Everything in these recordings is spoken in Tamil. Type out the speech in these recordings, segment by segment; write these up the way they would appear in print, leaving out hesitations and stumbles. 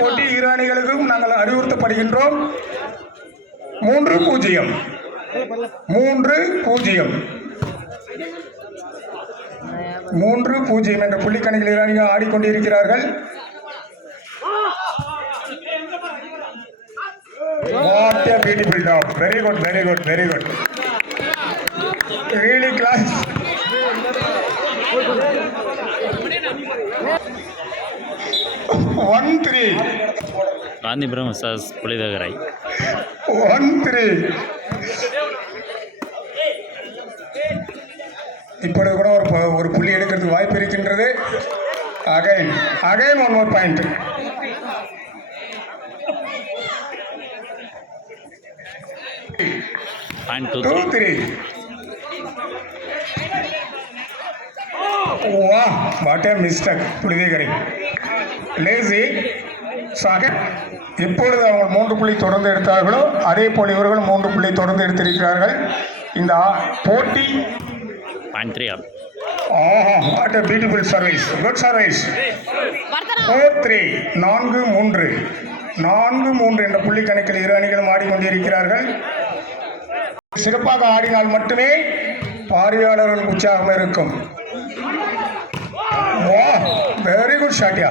போட்டி இரு அணிகளுக்கும் நாங்கள் அறிவுறுத்தப்படுகின்றோம். 3-0 என்ற புள்ளிக்கணிகள் இரு அணிகள் ஆடிக்கொண்டிருக்கிறார்கள். What a beautiful job. Very good. Really class. Gandhipuram versus புலிதேவரை 1-3. இப்பொழுது கூட ஒரு புள்ளி எடுக்கிறதுக்கு வாய்ப்பு இருக்கின்றது. Again one more point. Point 2-3. Wow, what a mistake. புலிதேவரை லேசி. இப்பொழுது அவங்க 3 புள்ளி தொடர்ந்து எடுத்தார்களோ அதே போல் இவர்கள் 3 புள்ளி தொடர்ந்து எடுத்திருக்கிறார்கள். இந்த போட்டி 0.3 what a beautiful service. Good service. 4-3 4-3 என்ற புள்ளி கணக்கில் இரு அணிகளும் ஆடிக்கொண்டிருக்கிறார்கள். சிறப்பாக ஆடினால் மட்டுமே பார்வையாளர்கள் உற்சாகம் இருக்கும். Very good shot.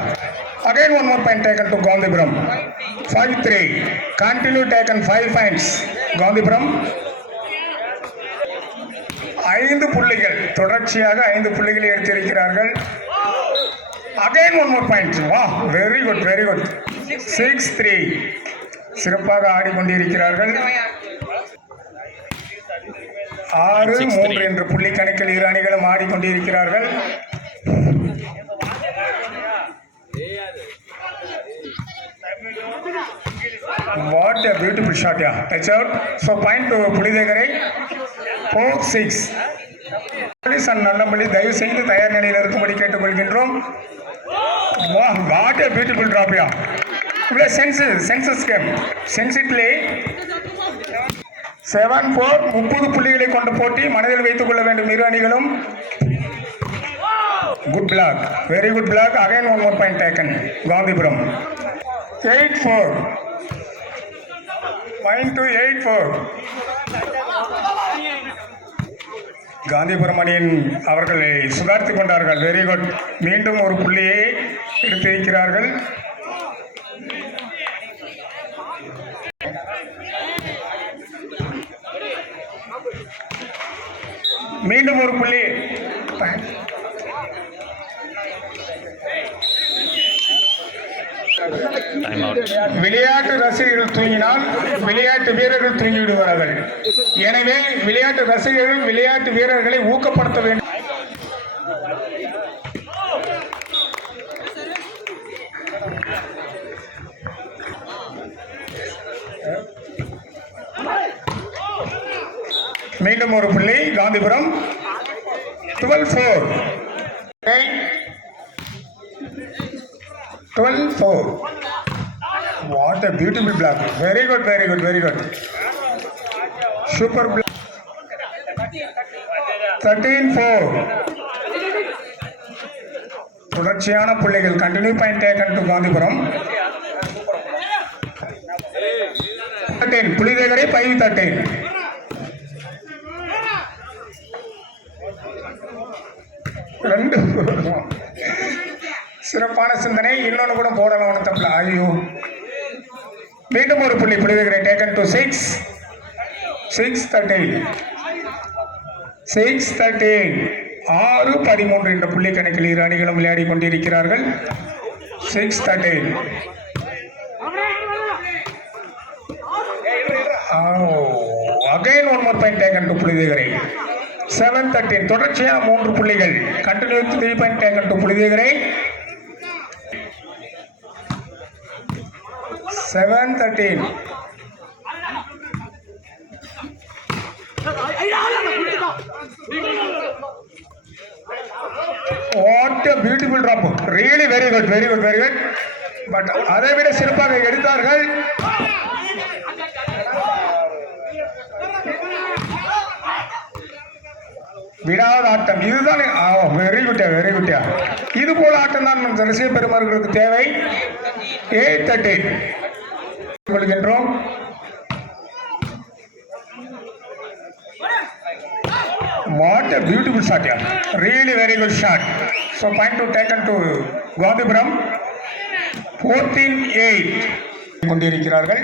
Again one more point taken to Gandhipuram. 5-3. Continue taken 5 points. Gandhipuram 5 புள்ளிகள் தொடர்ச்சியாக 5 புள்ளிகளை எடுத்திருக்கிறார்கள். Again one more point. Wow, very good. 6-3. சிறப்பாக ஆடிக்கொண்டிருக்கிறார்கள். 6-3 என்ற புள்ளி கணக்கில் இரு அணிகளும் ஆடிக்கொண்டிருக்கிறார்கள். What a beautiful shot. Touch out. So point to புலிதேவரை 4-6. Police and Nallampalli தயவு செய்து தயார் நிலையில் இருக்கும்படி கேட்டுக்கொள்கின்றோம். What a beautiful drop. சென்சஸ் கேம் சென்சிட்லி 7-4 30 புள்ளிகளை கொண்ட போட்டி மனதில் வைத்துக் கொள்ள வேண்டும் இரு அணிகளும். Good block. Very good block. Again one more point taken. Gandhipuram 8-4. Point to 8-4. Gandhipuram அணியின் அவர்களை சுதாரித்துக் கொண்டார்கள். Very good. மீண்டும் ஒரு புள்ளியை எடுத்திருக்கிறார்கள். மீண்டும் ஒரு புள்ளி. விளையாட்டு ரசிகர்கள் தூங்கினால் விளையாட்டு வீரர்கள் தூங்கி விடுவார்கள். எனவே விளையாட்டு ரசிகர்கள் விளையாட்டு வீரர்களை ஊக்கப்படுத்த வேண்டும். மீண்டும் ஒரு புள்ளி. Gandhipuram 12-4. 12-4. What a beautiful block. Very good. Super block. 13-4. தொடர்ச்சியான புள்ளிகள். Continue point taken to Gandhipuram. 13 புலிதேவரை 5-13. சிறப்பான சிந்தனை. இன்னொன்று கூட போடலாம் தப்பில்ல. ஐயோ, மீண்டும் ஒரு புள்ளி. புலிதேவரை டேக்கன் டு 6-13. 6-13 என்ற புள்ளி கணக்கில் இரு அணிகளும் விளையாடி கொண்டிருக்கிறார்கள். 6-13. Again one more point taken to புலிதேவரை 7-13. தொடர்ச்சியாக 3 புள்ளிகள். Continue 3 point taken to புலிதேவரை 7-13. What a beautiful drop. Really very good. But அதை விட சிறப்பாக எடுத்தார்கள். விடாத ஆட்டம் இதுதான். வெரி குட்டியா, வெரி குட்டியா. இது போல ஆட்டம் தான் நம் ரசிக பெருமார்களுக்கு தேவை. 8-13 கொள்கின்றோம். What a beautiful shot, yeah. Really very good shot. So point to taken to Gandhipuram. 14-8 கொண்டிருக்கிறார்கள்.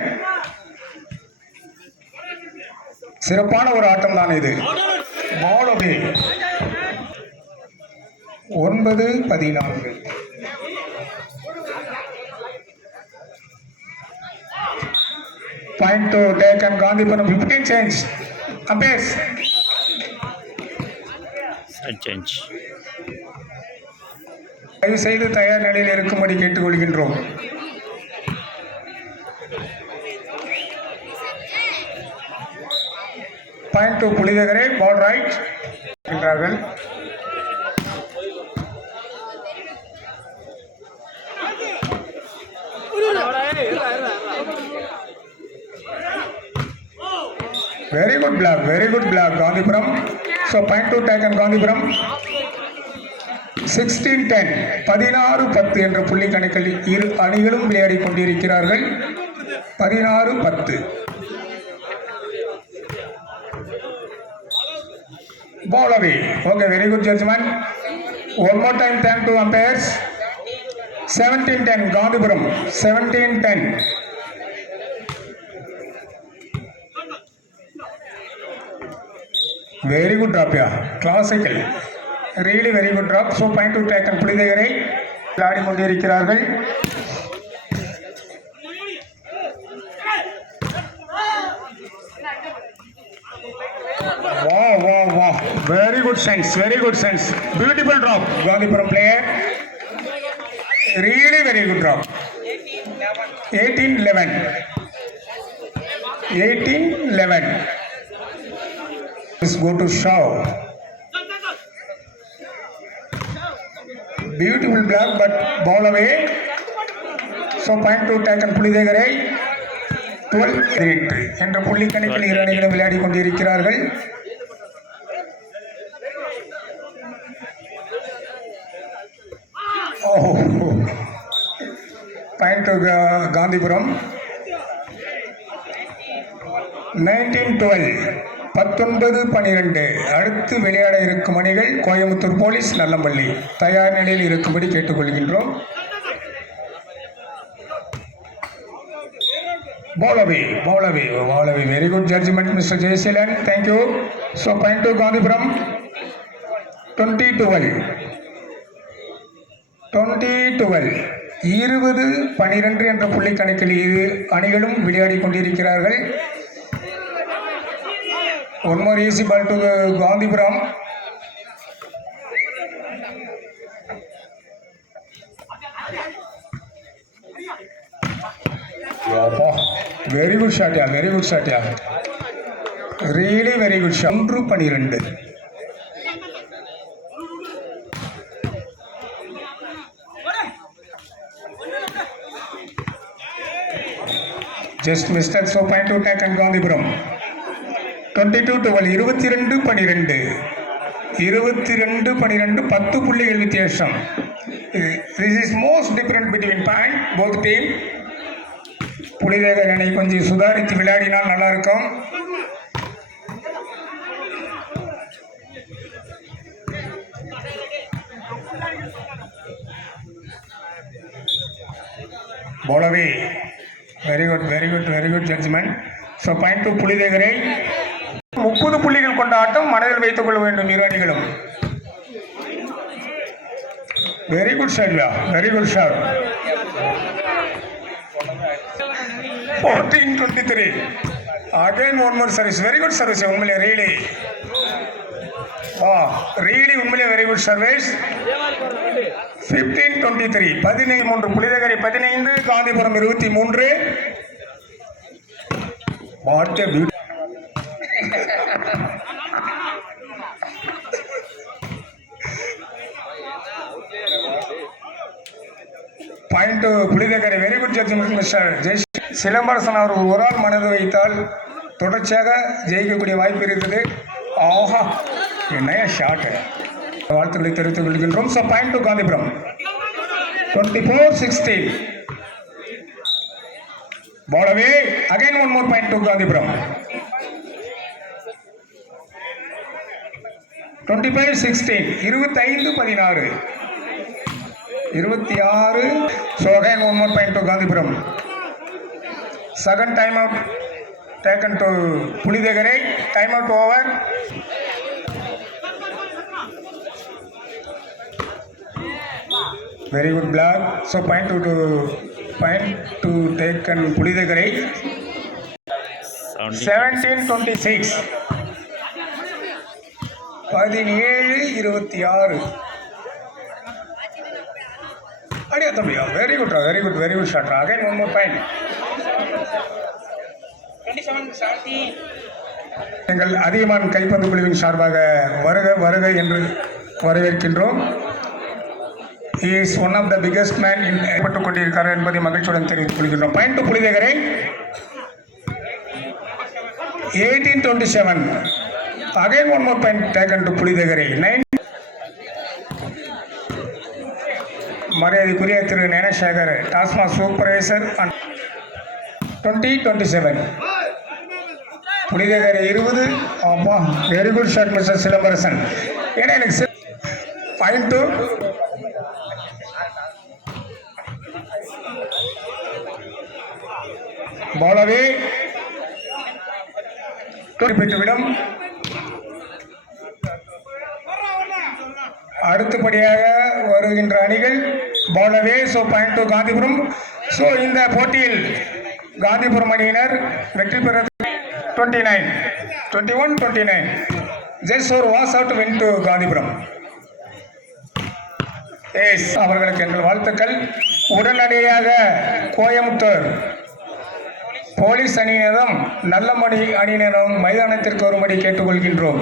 சிறப்பான ஒரு ஆட்டம் தான் இது. மாலோபி 9-14. Point to taken Gandhipuram. 15 change. Umpires. Side change. தயவு செய்து தயார் நிலையில் இருக்கும்படி கேட்டுக்கொள்கின்றோம். பாயிண்ட் டு புலிதகரை. பால் ரைட் என்றார்கள். Very good block, very good block, Gandhipuram. So point to taken Gandhipuram. 16-10 16-10 என்ற புள்ளி கணக்கில் இரு அணிகளும் விளையாடி கொண்டிருக்கிறார்கள். 16-10. Ball away. Okay, very good judgment. One more time, thank to umpires. 17-10 Gandhipuram. 17-10. Very good drop, yeah. Classical. Really very good drop. So point to taken புலிதகரை விளையாடி கொண்டிருக்கிறார்கள். Wow. Very good sense, very good sense. Beautiful drop. Gandhipuram player. Really very good drop. 18-11. 18-11. Let's go to Shaw. Beautiful block, but ball away. So point to taken புலிதகரை. 12-8 என்ற புள்ளி கணக்கில் இரு அணிகளும் விளையாடி கொண்டிருக்கிறார்கள். Point to Gandhipuram. 19-12 19-12 அடுத்து விளையாட இருக்கும் அணிகள் கோயம்புத்தூர் போலீஸ், நல்லம்பள்ளி. தயார் நிலையில் இருக்கும்படி கேட்டுக்கொள்கின்றோம். Ball away. Very good judgment, Mr. Jayasilan. Thank you. So point to Gandhipuram. 20-12 20-12 என்ற புள்ளி கணக்கில் இரு அணிகளும் விளையாடி கொண்டிருக்கிறார்கள். One more easy ball to Gandhipuram. Very good shot, yeah. Really very good shot. 1-12. Just missed it. So point to taken Gandhipuram. 22-12 22-12 10 புள்ளிகள் வித்தியாசம். This is most different between point both team. புலிதேகர் அணி கொஞ்சம் சுதாரித்து விளையாடினால் நல்லா இருக்கும். Ball away. Very good judgment. So point to புலிதேகரை. 30 புள்ளிகள் கொண்ட ஆட்டம் மனதில் வைத்துக் கொள்ள வேண்டும் இரு அணிகளும். Very good shot. 14-23. Again one more service. Very good service. உண்மையிலே really உண்மையிலே very good service. 15-23 13 புலிதேகரை 15 Gandhipuram 23. What a beauty. Point புலிதேகரை. Very good judgement mister Jai. Silambarasan அவர் ஒரு ஆள் மனது வைத்தால் தொடர்ச்சியாக ஜெயிக்கக்கூடிய வாய்ப்பு இருக்குது. என்னையா ஷாட். வாழ்த்துக்களை தெரிவித்துக் கொள்கின்றோம். So point to Gandhipuram 24-16. Ball away. Again one more point to Gandhipuram. 25-16. 25-16. 26. So again one more point to Gandhipuram. Second time out taken to Pulidegarai. Time out over. Very good block. So point to taken Pulidegarai. 17-26. 17-26. Adiya Tamiya. Very good shot. Again one more point. 27-17. எங்கள் அதியமான் கைப்பந்து குழுவின் சார்பாக வருக என்று வரவேற்கின்றோம். He is one of the biggest man in ஏற்பட்டுக் கொண்டிருக்கிறார் என்பதை மகிழ்ச்சியுடன் தெரிவித்துக் கொள்கின்றோம். பாயிண்ட் டு புலிதேகரை. 18-27. Again one more point taken to புலிதேகரை. 9. மரியாதைக்குரிய திரு ஞானசேகர் டாஸ்மாக் சூப்பர்வைசர். 20-27. புலிதேகரை 20. ஆமா, very good shot mister Silambarasan. ஏன்னா எனக்கு பாயிண்ட் டு ball away. பெற்றுவிடும். அடுத்தபடியாக வருகின்ற அணிகள் ball away. So point to Gandhipuram. So இந்த போட்டியில் காந்திபுரம் அணியினர் வெற்றி பெற 21-29. ஜெய்சோர் was out win to Gandhipuram. Yes, அவர்களுக்கு எங்கள் வாழ்த்துக்கள். உடனடியாக கோயம்புத்தூர் போலீஸ் அணியினரும் நல்லமணி அணியினரும் மைதானத்திற்கு வரும்படி கேட்டுக்கொள்கின்றோம்.